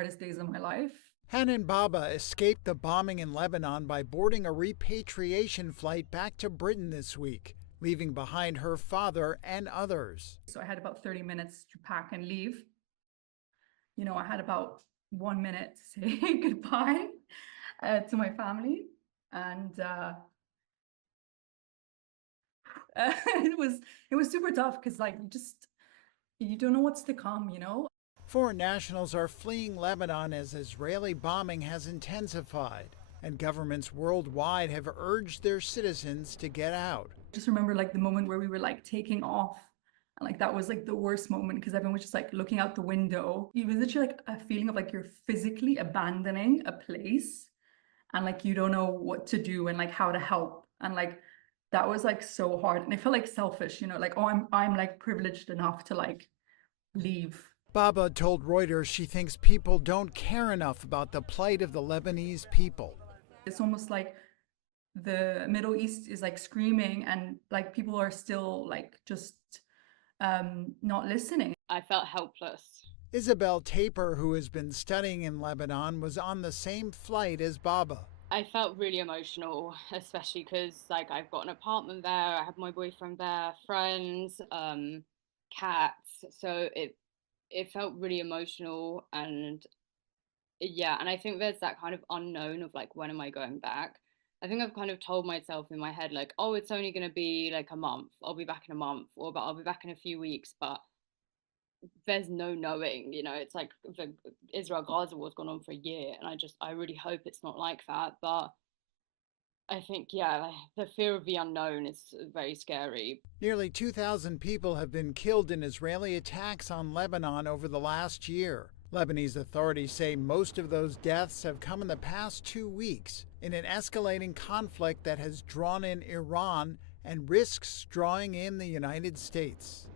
hardest days of my life. Hanan Baba escaped the bombing in Lebanon by boarding a repatriation flight back to Britain this week, leaving behind her father and others. So I had about 30 minutes to pack and leave. You know, I had about 1 minute to say goodbye to my family. And it was super tough because like you don't know what's to come, you know? Foreign nationals are fleeing Lebanon as Israeli bombing has intensified, and governments worldwide have urged their citizens to get out. Just remember like the moment where we were like taking off, and like that was like the worst moment because everyone was just like looking out the window. It was literally like a feeling of like you're physically abandoning a place and like you don't know what to do and like how to help. And like that was like so hard. And I felt like selfish, you know, like, oh, I'm like privileged enough to like leave. Baba told Reuters she thinks people don't care enough about the plight of the Lebanese people. It's almost like the Middle East is like screaming and like people are still like just not listening. I felt helpless. Isabel Taper, who has been studying in Lebanon, was on the same flight as Baba. I felt really emotional, especially because like I've got an apartment there, I have my boyfriend there, friends, cats. So it felt really emotional, and yeah, and I think there's that kind of unknown of like, when am I going back? I think I've kind of told myself in my head like, oh, it's only going to be like a month, I'll be back in a month, or but I'll be back in a few weeks. But there's no knowing, you know. It's like the Israel Gaza war's gone on for a year, and I really hope it's not like that. But I think, yeah, the fear of the unknown is very scary. Nearly 2,000 people have been killed in Israeli attacks on Lebanon over the last year. Lebanese authorities say most of those deaths have come in the past 2 weeks in an escalating conflict that has drawn in Iran and risks drawing in the United States.